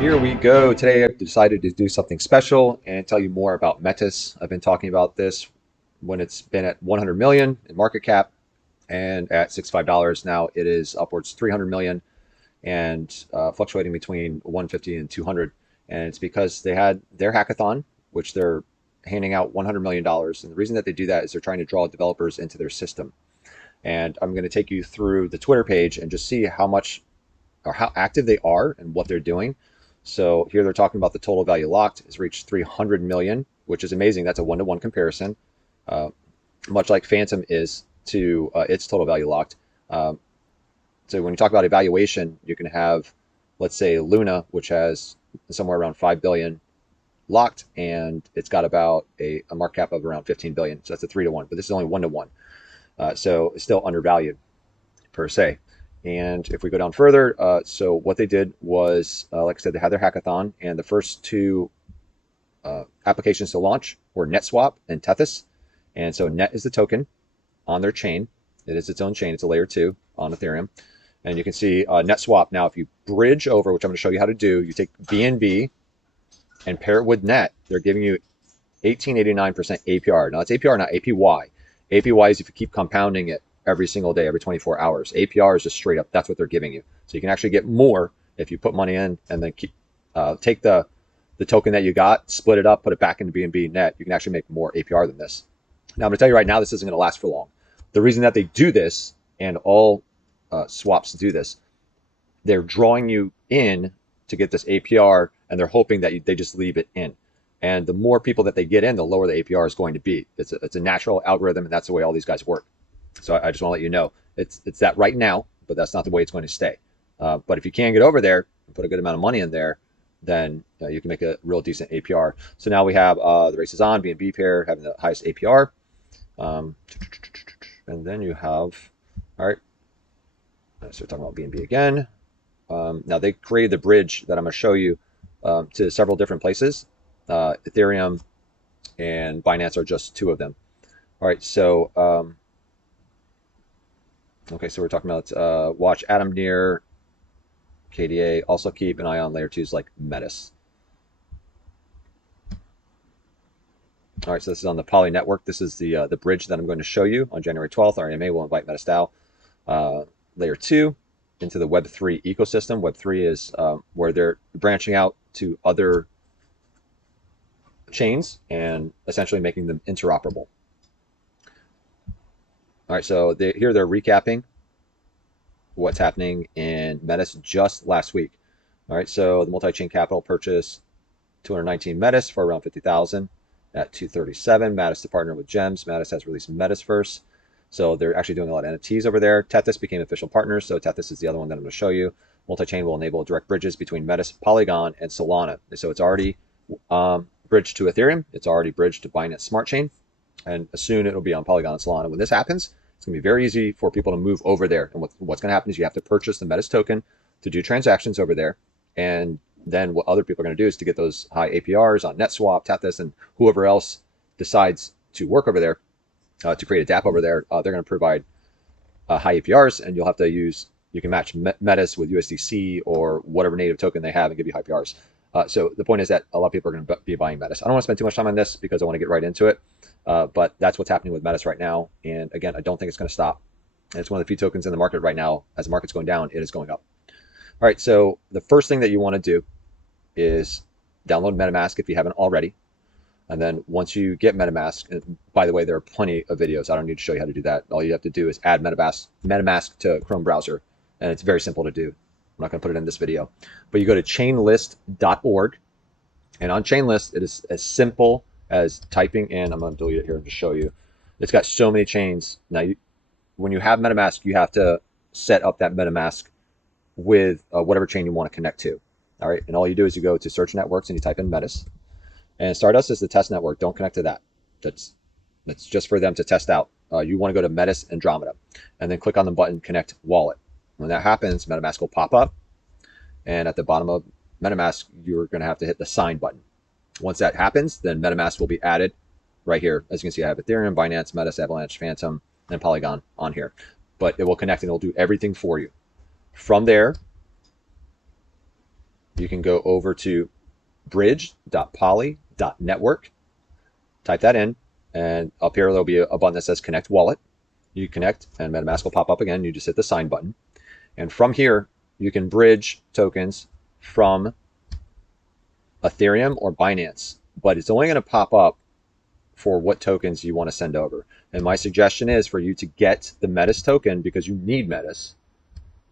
Here we go. Today I've decided to do something special and tell you more about Metis. I've been talking about this when it's been at 100 million in market cap and at $65 now it is upwards 300 million and fluctuating between 150 and 200. And it's because they had their hackathon, which they're handing out $100 million. And the reason that they do that is they're trying to draw developers into their system. And I'm going to take you through the Twitter page and just see how much or how active they are and what they're doing. So here they're talking about the total value locked has reached 300 million, which is amazing. That's a one-to-one comparison, much like Phantom is to its total value locked. So when you talk about evaluation, you can have, let's say, Luna, which has somewhere around 5 billion locked, and it's got about a market cap of around 15 billion. So that's a 3-to-1, but this is only 1-to-1. So it's still undervalued per se. And if we go down further, so what they did was, like I said, they had their hackathon, and the first two applications to launch were NetSwap and Tethys. And so Net is the token on their chain. It is its own chain. It's a layer 2 on Ethereum. And you can see NetSwap. Now, if you bridge over, which I'm going to show you how to do, you take BNB and pair it with Net. They're giving you 1889% APR. Now, it's APR, not APY. APY is if you keep compounding it every single day, every 24 hours. APR is just straight up, that's what they're giving you. So you can actually get more if you put money in and then take the token that you got, split it up, put it back into BNB Net. You can actually make more APR than this. Now, I'm going to tell you right now, this isn't going to last for long. The reason that they do this, and all swaps do this, they're drawing you in to get this APR, and they're hoping that they just leave it in. And the more people that they get in, the lower the APR is going to be. It's a natural algorithm, and that's the way all these guys work. So I just want to let you know, it's that right now, but that's not the way it's going to stay. But if you can get over there and put a good amount of money in there, then you can make a real decent APR. So now we have the race is on, BNB pair having the highest APR. And then you have, all right, so we're talking about BNB again. Now they created the bridge that I'm going to show you to several different places. Ethereum and Binance are just two of them. All right, so okay, so we're talking about watch Atom near KDA. Also keep an eye on layer 2s like Metis. All right, so this is on the Poly network. This is the bridge that I'm going to show you on January 12th. Our AMA will invite MetaStyle layer 2 into the Web3 ecosystem. Web3 is where they're branching out to other chains and essentially making them interoperable. All right, so here they're recapping what's happening in Metis just last week. All right, so the multi-chain capital purchased 219 Metis for around 50,000 at 237. Metis to partner with Gems. Metis has released Metis first. So they're actually doing a lot of NFTs over there. Tethys became official partners. So Tethys is the other one that I'm going to show you. Multi-chain will enable direct bridges between Metis, Polygon, and Solana. So it's already bridged to Ethereum. It's already bridged to Binance Smart Chain. And soon it'll be on Polygon and Solana. When this happens, it's going to be very easy for people to move over there. And what's going to happen is you have to purchase the Metis token to do transactions over there. And then what other people are going to do is to get those high APRs on NetSwap, Tethys, and whoever else decides to work over there to create a dApp over there. They're going to provide high APRs, and you'll have to you can match Metis with USDC or whatever native token they have and give you high APRs. So the point is that a lot of people are going to be buying Metis. I don't want to spend too much time on this because I want to get right into it. But that's what's happening with Metis right now. And again, I don't think it's going to stop. And it's one of the few tokens in the market right now. As the market's going down, it is going up. All right, so the first thing that you want to do is download Metamask if you haven't already. And then once you get Metamask, and by the way, there are plenty of videos. I don't need to show you how to do that. All you have to do is add Metamask to Chrome browser. And it's very simple to do. I'm not going to put it in this video. But you go to chainlist.org. And on Chainlist, it is as simple as typing in. I'm going to delete it here and just show you. It's got so many chains. Now, when you have MetaMask, you have to set up that MetaMask with whatever chain you want to connect to. All right, and all you do is you go to search networks and you type in Metis. And Stardust is the test network. Don't connect to that. That's just for them to test out. You want to go to Metis Andromeda, and then click on the button Connect Wallet. When that happens, MetaMask will pop up, and at the bottom of MetaMask, you're going to have to hit the sign button. Once that happens, then MetaMask will be added right here. As you can see, I have Ethereum, Binance, Metis, Avalanche, Phantom, and Polygon on here. But it will connect and it'll do everything for you. From there, you can go over to bridge.poly.network, type that in, and up here there'll be a button that says Connect Wallet. You connect, and Metamask will pop up again. You just hit the sign button. And from here, you can bridge tokens from Ethereum or Binance, but it's only going to pop up for what tokens you want to send over. And my suggestion is for you to get the Metis token, because you need Metis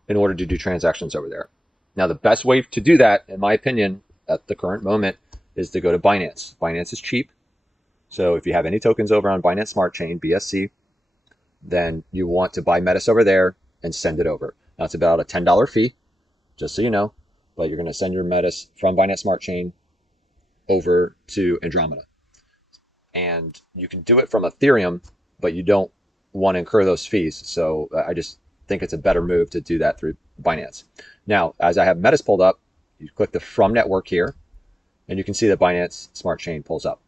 in order to do transactions over there. Now, the best way to do that, in my opinion, at the current moment, is to go to Binance. Binance is cheap. So if you have any tokens over on Binance Smart Chain, BSC, then you want to buy Metis over there and send it over. Now, it's about a $10 fee, just so you know, but you're going to send your Metis from Binance Smart Chain over to Andromeda. And you can do it from Ethereum, but you don't want to incur those fees. So I just think it's a better move to do that through Binance. Now, as I have Metis pulled up, you click the From Network here, and you can see that Binance Smart Chain pulls up.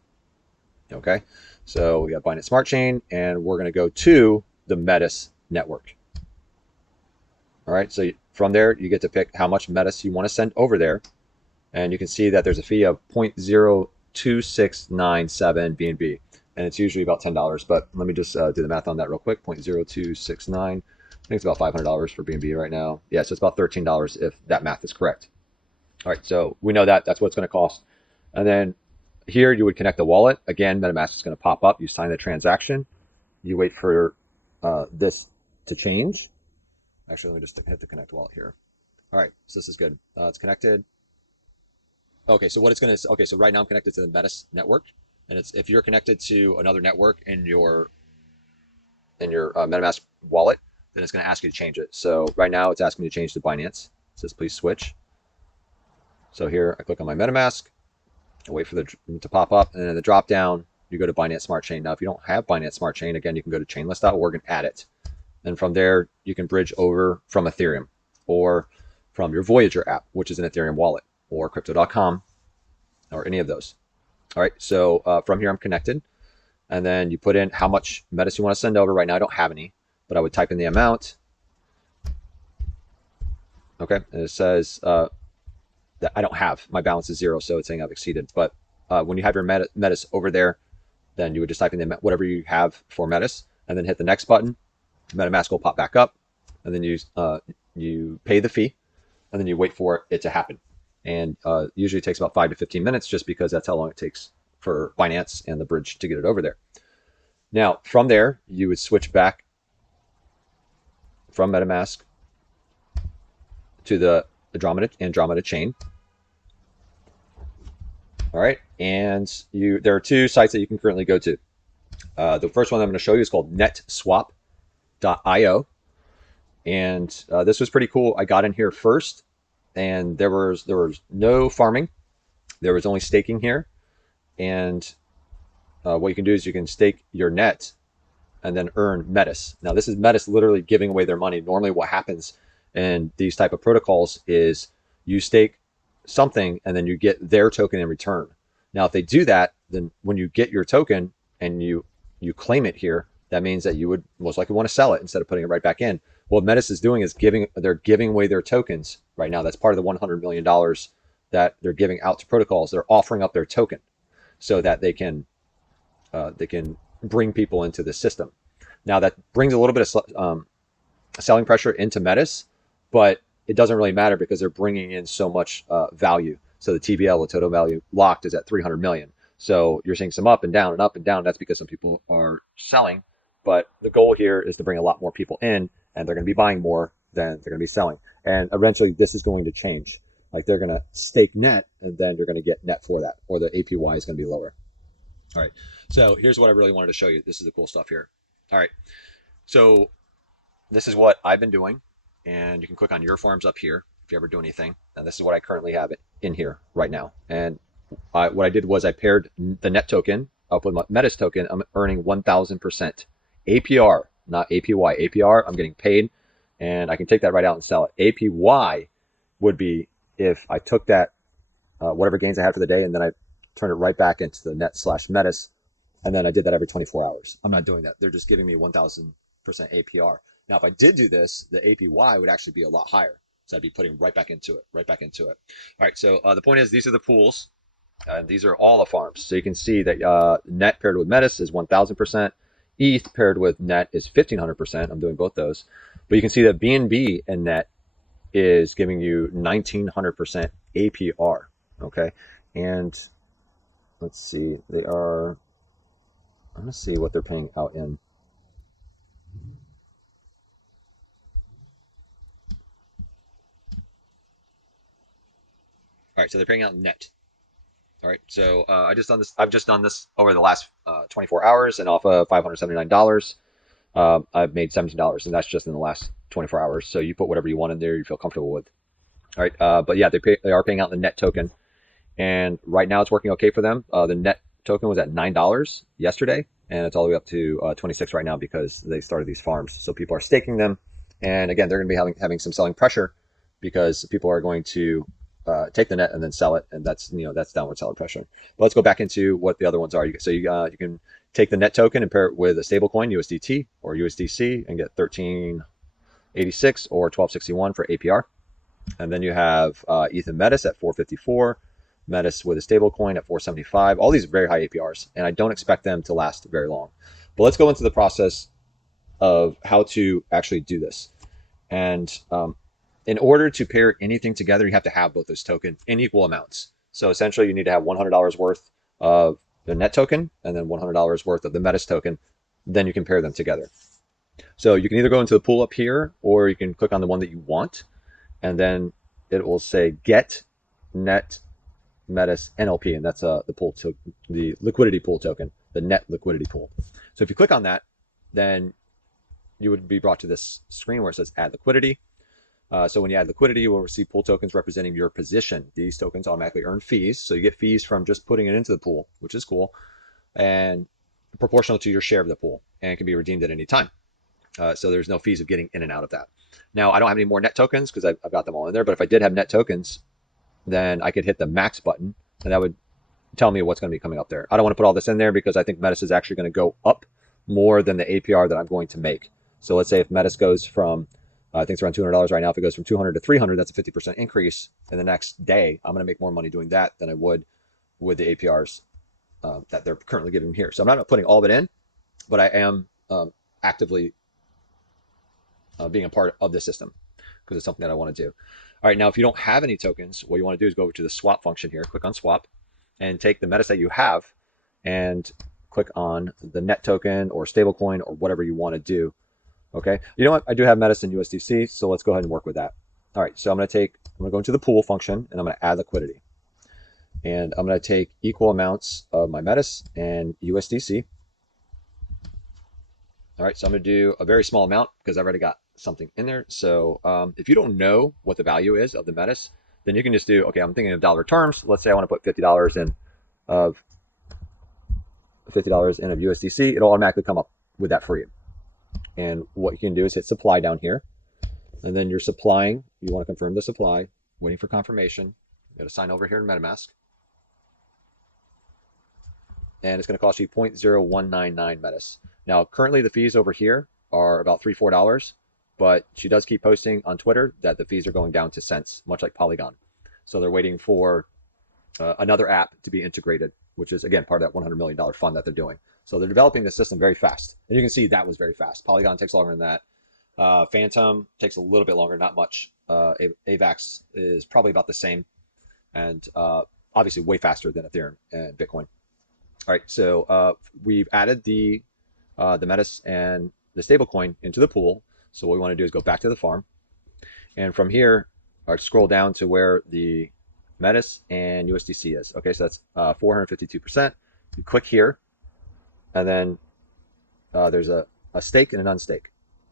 Okay, so we got Binance Smart Chain, and we're going to go to the Metis network. All right, so from there, you get to pick how much Metis you want to send over there. And you can see that there's a fee of 0.02697 BNB, and it's usually about $10. But let me just do the math on that real quick. 0.0269. I think it's about $500 for BNB right now. Yeah, so it's about $13 if that math is correct. All right, so we know that that's what it's going to cost. And then here you would connect the wallet. Again, Metamask is going to pop up. You sign the transaction. You wait for this to change. Actually, let me just hit the connect wallet here. All right, so this is good. It's connected. Okay, so what it's going to, okay, so right now I'm connected to the Metis network, and it's, if you're connected to another network in your MetaMask wallet, then it's going to ask you to change it. So right now it's asking me to change to Binance. It says please switch. So here I click on my MetaMask, I wait for the to pop up, and then the drop down, you go to Binance Smart Chain. Now, if you don't have Binance Smart Chain, again, you can go to chainlist.org and add it. And from there, you can bridge over from Ethereum or from your Voyager app, which is an Ethereum wallet, or crypto.com, or any of those. All right, so from here I'm connected, and then you put in how much Metis you want to send over. Right now I don't have any, but I would type in the amount. Okay, and it says that I don't have, my balance is 0, so it's saying I've exceeded. But when you have your Metis over there, then you would just type in the whatever you have for Metis, and then hit the next button. Metamask will pop back up, and then you pay the fee, and then you wait for it to happen. And usually it takes about 5 to 15 minutes, just because that's how long it takes for Binance and the bridge to get it over there. Now, from there, you would switch back from Metamask to the Andromeda chain. All right, and there are 2 sites that you can currently go to. The first one I'm going to show you is called netswap.io, and this was pretty cool. I got in here first, and there was no farming. There was only staking here. And what you can do is you can stake your net and then earn Metis. Now, this is Metis literally giving away their money. Normally what happens in these type of protocols is you stake something and then you get their token in return. Now, if they do that, then when you get your token and you claim it here, that means that you would most likely want to sell it instead of putting it right back in. What Metis is doing is they're giving away their tokens right now. That's part of the $100 million that they're giving out to protocols. They're offering up their token so that they can bring people into the system. Now, that brings a little bit of selling pressure into Metis, but it doesn't really matter because they're bringing in so much value. So the TVL, the total value locked, is at 300 million. So you're seeing some up and down and up and down. That's because some people are selling, but the goal here is to bring a lot more people in, and they're going to be buying more than they're going to be selling. And eventually this is going to change. Like, they're going to stake net, and then you're going to get net for that, or the APY is going to be lower. All right, so here's what I really wanted to show you. This is the cool stuff here. All right, so this is what I've been doing, and you can click on your forms up here if you ever do anything. And this is what I currently have in here right now. And what I did was I paired the net token up with my Metis token. I'm earning 1,000% APR, not APY. APR, I'm getting paid, and I can take that right out and sell it. APY would be if I took that whatever gains I had for the day, and then I turned it right back into the net/Metis, and then I did that every 24 hours. I'm not doing that. They're just giving me 1,000% APR. Now, if I did do this, the APY would actually be a lot higher. So I'd be putting right back into it, right back into it. All right, so the point is these are the pools. These are all the farms. So you can see that net paired with Metis is 1,000%. ETH paired with net is 1,500%. I'm doing both those. But you can see that BNB and net is giving you 1,900% APR. Okay. And let's see, they are, I'm going to see what they're paying out in. All right, so they're paying out net. All right, so I've just done this over the last 24 hours, and off of $579, I've made $17, and that's just in the last 24 hours. So you put whatever you want in there you feel comfortable with. All right, but yeah, they are paying out the net token, and right now it's working okay for them. The net token was at $9 yesterday, and it's all the way up to 26 right now because they started these farms. So people are staking them, and again, they're going to be having some selling pressure because people are going to take the net and then sell it, and that's downward selling pressure. But let's go back into what the other ones are. So you can take the net token and pair it with a stablecoin, USDT or USDC, and get 1386 or 1261 for APR. And then you have ETH and Metis at 454, Metis with a stablecoin at 475. All these very high APRs, and I don't expect them to last very long. But let's go into the process of how to actually do this. And in order to pair anything together, you have to have both those tokens in equal amounts. So essentially, you need to have $100 worth of the net token and then $100 worth of the Metis token. Then you can pair them together. So you can either go into the pool up here, or you can click on the one that you want, and then it will say get net Metis NLP, and that's the liquidity pool token, the net liquidity pool. So if you click on that, then you would be brought to this screen where it says add liquidity. So when you add liquidity, you will receive pool tokens representing your position. These tokens automatically earn fees. So you get fees from just putting it into the pool, which is cool, and proportional to your share of the pool, and it can be redeemed at any time. So there's no fees of getting in and out of that. Now, I don't have any more net tokens because I've got them all in there, but if I did have net tokens, then I could hit the max button, and that would tell me what's going to be coming up there. I don't want to put all this in there because I think Metis is actually going to go up more than the APR that I'm going to make. So let's say if Metis goes from I think it's around $200 right now. If it goes from 200 to 300, that's a 50% increase. In the next day, I'm going to make more money doing that than I would with the APRs that they're currently giving here. So I'm not putting all of it in, but I am actively being a part of this system because it's something that I want to do. All right, now if you don't have any tokens, what you want to do is go over to the swap function here, click on swap, and take the Metis that you have and click on the net token or stablecoin or whatever you want to do. Okay, you know what? I do have Metis and USDC, so let's go ahead and work with that. All right, so I'm going to go into the pool function, and I'm going to add liquidity. And I'm going to take equal amounts of my Metis and USDC. All right, so I'm going to do a very small amount because I've already got something in there. So if you don't know what the value is of the Metis, then you can just do, okay, I'm thinking of dollar terms. Let's say I want to put $50 in of USDC. It'll automatically come up with that for you. And what you can do is hit supply down here, and then you're supplying. You want to confirm the supply, waiting for confirmation. You got to sign over here in Metamask, and it's going to cost you 0.0199 Metis. Now, currently the fees over here are about $3-4, but she does keep posting on Twitter that the fees are going down to cents, much like Polygon. So they're waiting for another app to be integrated, which is again part of that $100 million fund that they're doing. So they're developing the system very fast. And you can see that was very fast. Polygon takes longer than that. Phantom takes a little bit longer, not much. AVAX is probably about the same, and obviously way faster than Ethereum and Bitcoin. All right, so we've added the Metis and the stablecoin into the pool. So what we want to do is go back to the farm, and from here, scroll down to where the Metis and USDC is. Okay, so that's 452%. You click here, and then there's a stake and an unstake.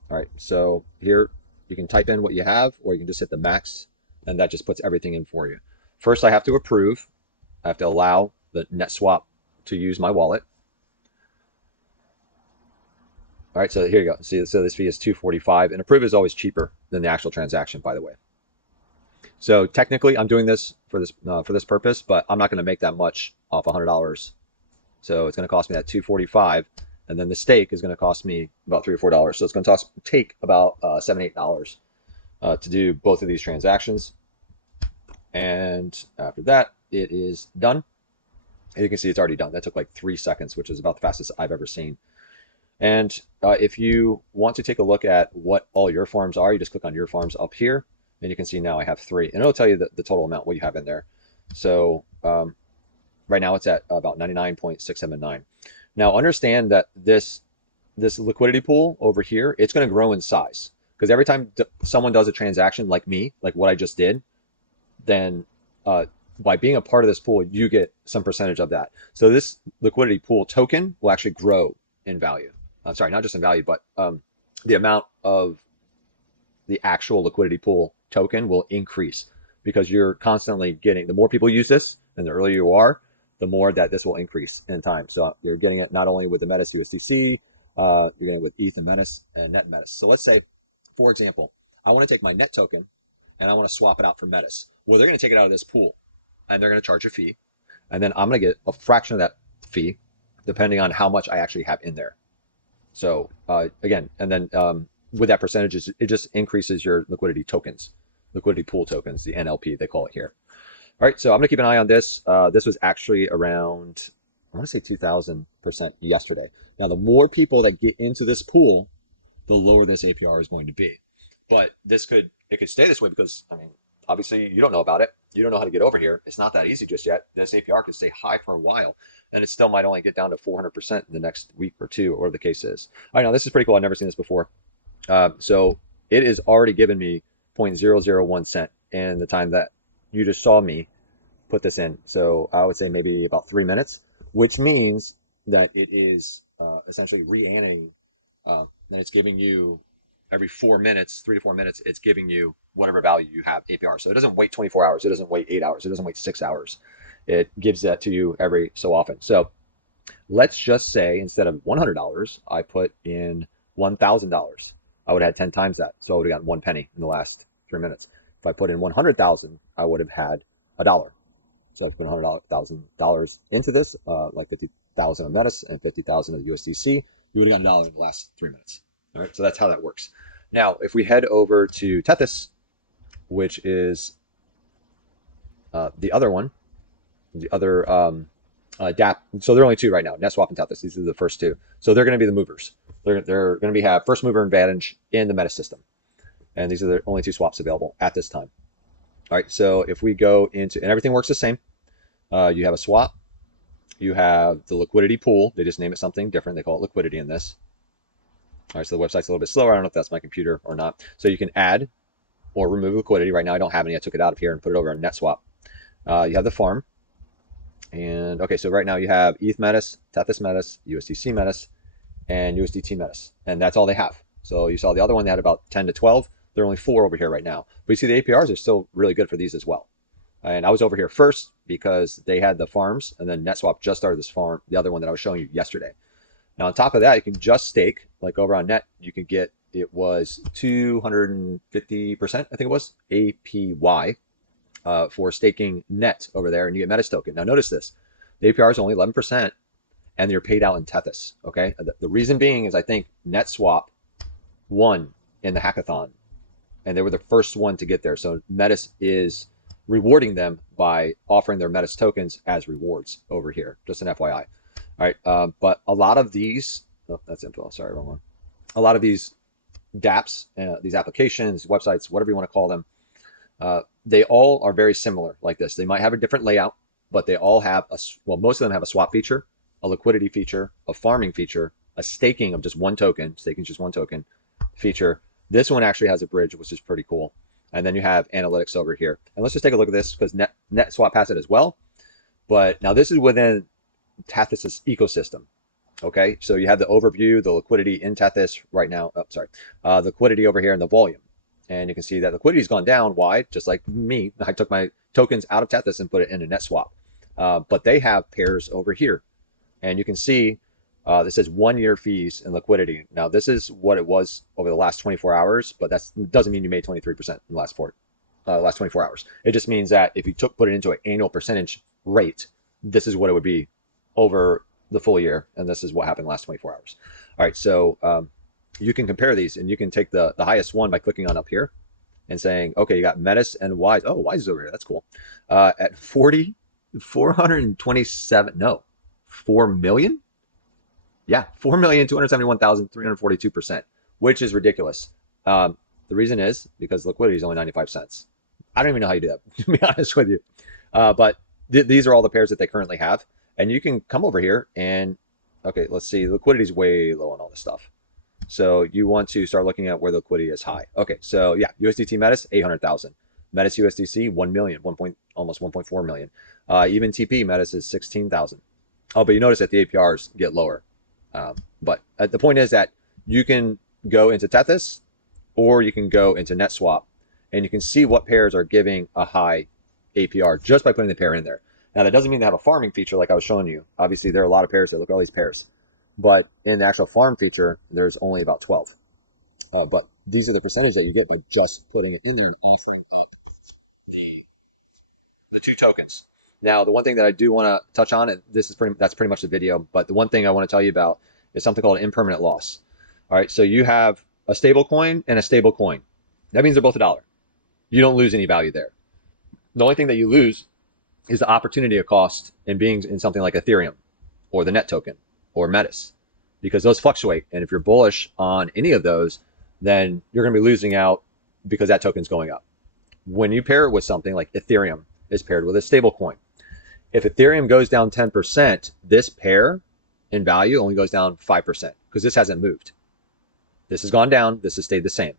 All right, so here you can type in what you have, or you can just hit the max, and that just puts everything in for you. First, I have to approve. I have to allow the NetSwap to use my wallet. All right, so here you go. See, so this fee is $245, and approve is always cheaper than the actual transaction, by the way. So technically, I'm doing this for this purpose, but I'm not going to make that much off $100. So it's going to cost me that $245, and then the stake is going to cost me about $3 or $4. So it's going to take about $7-8 to do both of these transactions. And after that, it is done. And you can see it's already done. That took like 3 seconds, which is about the fastest I've ever seen. And if you want to take a look at what all your farms are, you just click on your farms up here, and you can see now I have 3. And it'll tell you the total amount, what you have in there. So right now it's at about 99.679. Now understand that this liquidity pool over here, it's going to grow in size. Because every time someone does a transaction like me, like what I just did, then by being a part of this pool, you get some percentage of that. So this liquidity pool token will actually grow in value. I'm sorry, not just in value, but the amount of the actual liquidity pool token will increase because you're constantly getting, the more people use this and the earlier you are, the more that this will increase in time. So you're getting it not only with the Metis USDC, you're getting it with ETH and Metis and Net Metis. So let's say, for example, I want to take my Net token and I want to swap it out for Metis. Well, they're going to take it out of this pool and they're going to charge a fee. And then I'm going to get a fraction of that fee depending on how much I actually have in there. So again, and then with that percentage, it just increases your liquidity tokens, liquidity pool tokens, the NLP, they call it here. All right, so I'm going to keep an eye on this. This was actually around, I want to say 2,000% yesterday. Now, the more people that get into this pool, the lower this APR is going to be. But it could stay this way because, I mean, obviously you don't know about it. You don't know how to get over here. It's not that easy just yet. This APR could stay high for a while, and it still might only get down to 400% in the next week or two, or the case is. I know this is pretty cool. I've never seen this before. So it is already given me 0.001 cent in the time that you just saw me put this in. So I would say maybe about 3 minutes, which means that it is essentially re-annotating, that it's giving you every 4 minutes, 3 to 4 minutes, it's giving you whatever value you have APR. So it doesn't wait 24 hours. It doesn't wait 8 hours. It doesn't wait 6 hours. It gives that to you every so often. So let's just say instead of $100, I put in $1,000. I would have had 10 times that. So I would have gotten 1 penny in the last 3 minutes. If I put in 100,000, I would have had $1. So I've put $100,000 into this, like 50,000 of Metis and 50,000 of USDC. You would have gotten $1 in the last 3 minutes. All right, so that's how that works. Now, if we head over to Tethys, which is the other one, the other DApp. So there are only 2 right now, NetSwap and Tethys. These are the first 2. So they're going to be the movers. They're going to have first mover advantage in the Metis system. And these are the only 2 swaps available at this time. All right, so if we go into, and everything works the same. You have a swap. You have the liquidity pool. They just name it something different. They call it liquidity in this. All right, so the website's a little bit slower. I don't know if that's my computer or not. So you can add or remove liquidity. Right now I don't have any. I took it out of here and put it over in NetSwap. You have the farm. And okay, so right now you have ETH Metis, Tethys Metis, USDC Metis, and USDT Metis. And that's all they have. So you saw the other one, they had about 10 to 12. There are only 4 over here right now. But you see the APRs are still really good for these as well. And I was over here first because they had the farms, and then NetSwap just started this farm, the other one that I was showing you yesterday. Now, on top of that, you can just stake, like over on Net, you can get, it was 250%, I think it was, APY for staking Net over there, and you get Metis token. Now, notice this. The APR is only 11%, and you're paid out in Tethys, okay? The reason being is I think NetSwap won in the hackathon, and they were the first one to get there. So Metis is rewarding them by offering their Metis tokens as rewards over here, just an FYI. All right, but a lot of these, oh, that's info, sorry, wrong one. A lot of these dApps, these applications, websites, whatever you want to call them, they all are very similar like this. They might have a different layout, but they all have, most of them have a swap feature, a liquidity feature, a farming feature, a staking of just 1 token, staking just 1 token feature. This one actually has a bridge, which is pretty cool. And then you have analytics over here. And let's just take a look at this because NetSwap has it as well. But now this is within Tethys' ecosystem. Okay, so you have the overview, the liquidity in Tethys right now. Oh, sorry, the liquidity over here and the volume. And you can see that liquidity's gone down. Why? Just like me, I took my tokens out of Tethys and put it into NetSwap. But they have pairs over here. And you can see this says 1-year fees and liquidity. Now, this is what it was over the last 24 hours, but that doesn't mean you made 23% in the last 24 hours. It just means that if you put it into an annual percentage rate, this is what it would be over the full year, and this is what happened the last 24 hours. All right, so you can compare these, and you can take the highest one by clicking on up here, and saying, okay, you got Metis and Wise. Oh, Wise is over here. That's cool. At 427, no, 4 million? Yeah, 4,271,342%, which is ridiculous. The reason is because liquidity is only 95 cents. I don't even know how you do that, to be honest with you. But these are all the pairs that they currently have. And you can come over here and, okay, let's see. Liquidity is way low on all this stuff. So you want to start looking at where the liquidity is high. Okay, so yeah, USDT Metis, 800,000. Metis USDC, 1 million, almost 1.4 million. Even TP Metis is 16,000. Oh, but you notice that the APRs get lower. But the point is that you can go into Tethys or you can go into NetSwap and you can see what pairs are giving a high APR just by putting the pair in there. Now, that doesn't mean they have a farming feature like I was showing you. Obviously, there are a lot of pairs that look at all these pairs. But in the actual farm feature, there's only about 12. But these are the percentage that you get by just putting it in there and offering up the two tokens. Now, the one thing that I do want to touch on, and that's pretty much the video, but the one thing I want to tell you about is something called impermanent loss. All right, so you have a stable coin and a stable coin. That means they're both $1. You don't lose any value there. The only thing that you lose is the opportunity cost in being in something like Ethereum or the net token or Metis, because those fluctuate. And if you're bullish on any of those, then you're going to be losing out because that token's going up. When you pair it with something like Ethereum is paired with a stable coin, if Ethereum goes down 10%, this pair in value only goes down 5% because this hasn't moved. This has gone down. This has stayed the same.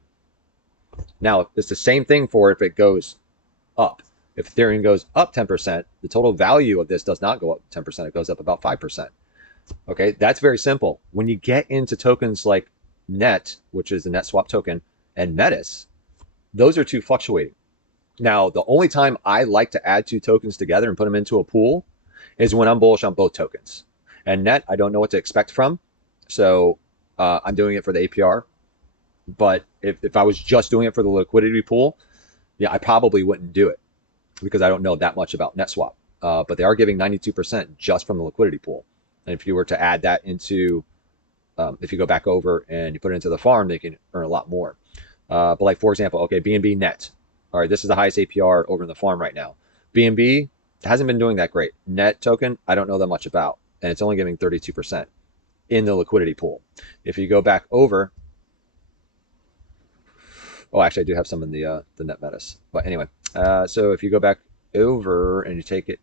Now, it's the same thing for if it goes up. If Ethereum goes up 10%, the total value of this does not go up 10%. It goes up about 5%. Okay, that's very simple. When you get into tokens like NET, which is the NetSwap token, and Metis, those are two fluctuating. Now, the only time I like to add two tokens together and put them into a pool is when I'm bullish on both tokens. And NET, I don't know what to expect from. So I'm doing it for the APR. But if I was just doing it for the liquidity pool, yeah, I probably wouldn't do it because I don't know that much about NetSwap. But they are giving 92% just from the liquidity pool. And if you were to add that into, if you go back over and you put it into the farm, they can earn a lot more. But like, for example, okay, BNB net. All right, this is the highest APR over in the farm right now. BNB hasn't been doing that great. Net token, I don't know that much about. And it's only giving 32% in the liquidity pool. If you go back over, oh, actually, I do have some in the net Metis. But anyway, so if you go back over and you take it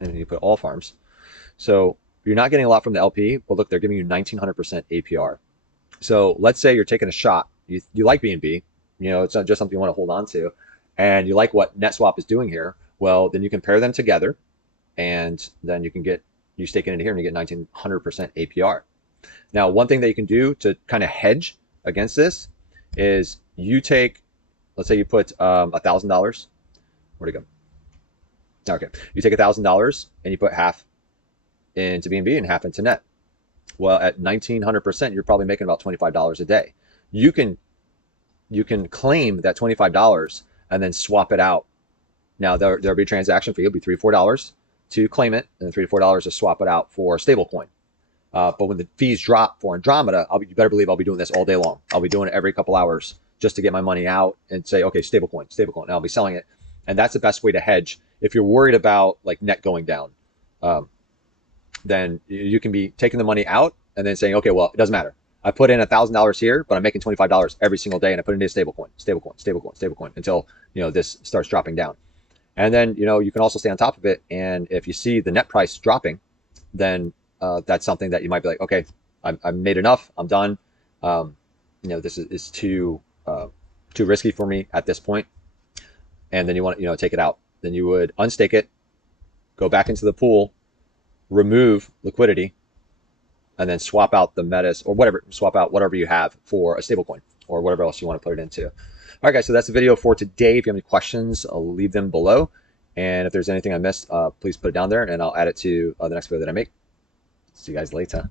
and you put all farms, so you're not getting a lot from the LP, but look, they're giving you 1900% APR. So let's say you're taking a shot. You like BNB, you know, it's not just something you want to hold on to, and you like what NetSwap is doing here. Well, then you can pair them together, and then you stake it into here and you get 1900% APR. Now, one thing that you can do to kind of hedge against this is you take, let's say you put $1,000. Where'd it go? Okay, you take $1,000 and you put half into BNB and half into net. Well, at 1900%, you're probably making about $25 a day. You can claim that $25 and then swap it out. Now there'll be a transaction fee. It'll be $3 or $4 to claim it, and then $3 or $4 to swap it out for a stable coin. But when the fees drop for Andromeda, you better believe I'll be doing this all day long. I'll be doing it every couple hours just to get my money out and say, okay, stable coin, and I'll be selling it. And that's the best way to hedge. If you're worried about like net going down, then you can be taking the money out and then saying, okay, well, it doesn't matter. I put in $1,000 here, but I'm making $25 every single day, and I put it into a stable coin until this starts dropping down. And then you can also stay on top of it. And if you see the net price dropping, then that's something that you might be like, okay, I've made enough. I'm done. This is too risky for me at this point. And then you want to take it out. Then you would unstake it, go back into the pool, remove liquidity, and then swap out the Metis or whatever, swap out whatever you have for a stable coin or whatever else you want to put it into. All right, guys, so that's the video for today. If you have any questions, I'll leave them below. And if there's anything I missed, please put it down there and I'll add it to the next video that I make. See you guys later.